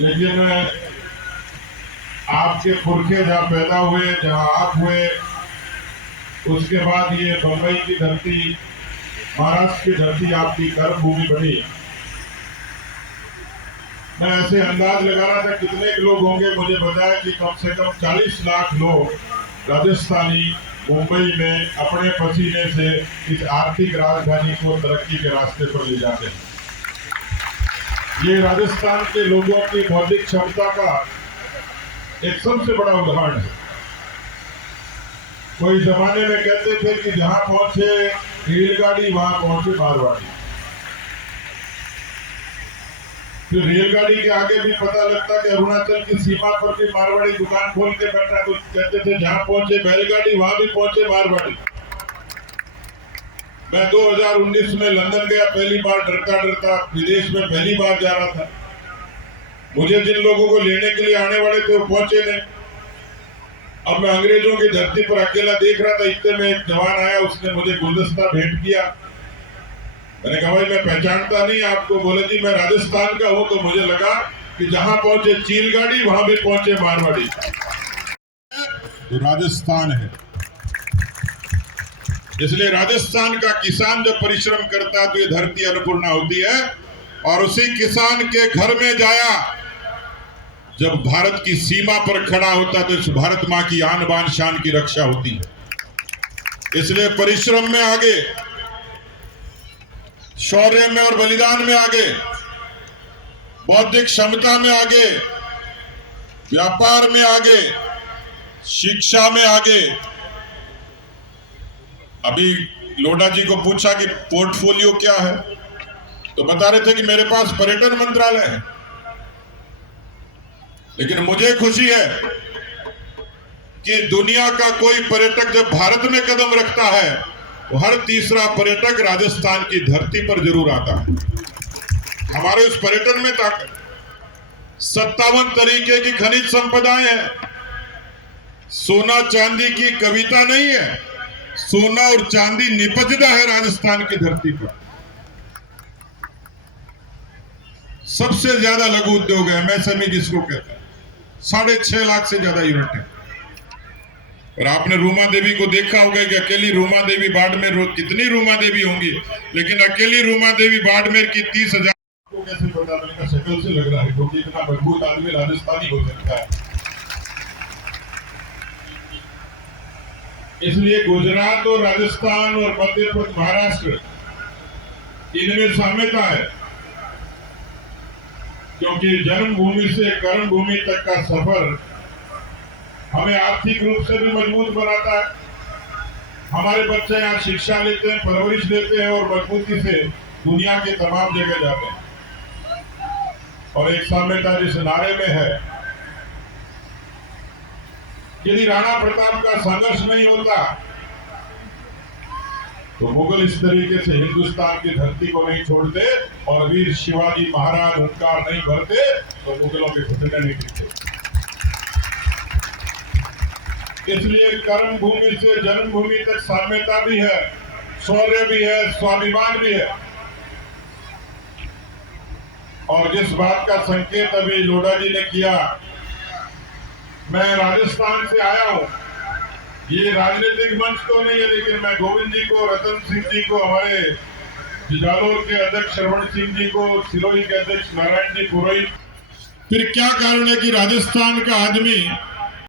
लेकिन आपके पुरखे जहाँ पैदा हुए, जहाँ आप हुए, उसके बाद ये बंबई की धरती, महाराष्ट्र की धरती आपकी कर्म भूमि बनी। मैं ऐसे अंदाज लगा रहा था कितने लोग होंगे, मुझे बताया कि कम से कम 40 लाख लोग राजस्थानी मुंबई में अपने पसीने से इस आर्थिक राजधानी को तरक्की के रास्ते पर ले जाते हैं। ये राजस्थान के लोगों की बौद्धिक क्षमता का एक सबसे बड़ा उदाहरण है। कोई जमाने में कहते थे कि जहां पहुंचे रेलगाड़ी वहां पहुंचे मारवाड़ी। फिर रेलगाड़ी के आगे भी पता लगता कि अरुणाचल की सीमा पर भी मारवाड़ी दुकान खोल के बैठा, तो कहते थे जहां पहुंचे बैलगाड़ी वहां भी पहुंचे मारवाड़ी। मैं 2019 में लंदन गया, पहली बार डरता डरता, विदेश में पहली बार जा रहा था। मुझे जिन लोगों को लेने के लिए आने वाले थे वो पहुंचे नहीं। अब मैं अंग्रेजों की धरती पर अकेला देख रहा था, इतने में एक जवान आया, उसने मुझे गुलदस्ता भेंट किया। मैंने कहा भाई मैं पहचानता नहीं आपको। बोले जी मैं राजस्थान का हूं। तो मुझे लगा कि जहां पहुंचे चीलगाड़ी वहां भी पहुंचे मारवाड़ी। तो राजस्थान है, इसलिए राजस्थान का किसान जब परिश्रम करता है तो ये धरती अन्नपूर्णा होती है। और उसी किसान के घर में जाया जब भारत की सीमा पर खड़ा होता तो इस भारत माँ की आन बान शान की रक्षा होती है। इसलिए परिश्रम में आगे, शौर्य में और बलिदान में आगे, बौद्धिक क्षमता में आगे, व्यापार में आगे, शिक्षा में आगे। अभी लोढ़ा जी को पूछा कि पोर्टफोलियो क्या है, तो बता रहे थे कि मेरे पास पर्यटन मंत्रालय है। लेकिन मुझे खुशी है कि दुनिया का कोई पर्यटक जब भारत में कदम रखता है तो हर तीसरा पर्यटक राजस्थान की धरती पर जरूर आता है। हमारे उस पर्यटन में ताकत, 57 तरीके की खनिज संपदाएं हैं। सोना चांदी की कविता नहीं है, सोना और चांदी निपजदा है राजस्थान की धरती पर। सबसे ज्यादा लघु उद्योग है, एमएसएमई जिसको कहते हैं, 6.5 लाख से ज्यादा यूनिट है। और आपने रूमा देवी को देखा होगा कि अकेली रूमा देवी बाड़मेर, कितनी रूमा देवी होंगी, लेकिन अकेली रूमा देवी बाड़मेर की 30,000 को कैसे पता? मैंने शक्ल से लग रहा है क्योंकि इतना मजबूत आदमी राजस्थानी हो सकता है। इसलिए गुजरात और राजस्थान और मध्य प्रदेश, महाराष्ट्र, इनमें साम्यता है, क्योंकि जन्मभूमि से कर्म भूमि तक का सफर हमें आर्थिक रूप से भी मजबूत बनाता है। हमारे बच्चे यहाँ शिक्षा लेते हैं, परवरिश लेते हैं और मजबूती से दुनिया के तमाम जगह जाते हैं। और एक साम्यता जिस नारे में है, यदि राणा प्रताप का संघर्ष नहीं होता तो मुगल इस तरीके से हिंदुस्तान की धरती को नहीं छोड़ते और वीर शिवाजी महाराज हुंकार नहीं भरते तो मुगलों के घुटने नहीं टिकते। इसलिए कर्म भूमि से जन्मभूमि तक साम्यता भी है, शौर्य भी है, स्वाभिमान भी है। और जिस बात का संकेत अभी लोढ़ा जी ने किया, मैं राजस्थान से आया हूं, ये राजनीतिक मंच तो नहीं है, लेकिन मैं गोविंद जी को, रतन सिंह जी को, हमारे जालोर के अध्यक्ष श्रवण सिंह जी को, सिरोही के अध्यक्ष नारायण जी पुरोहित, फिर क्या कारण है कि राजस्थान का आदमी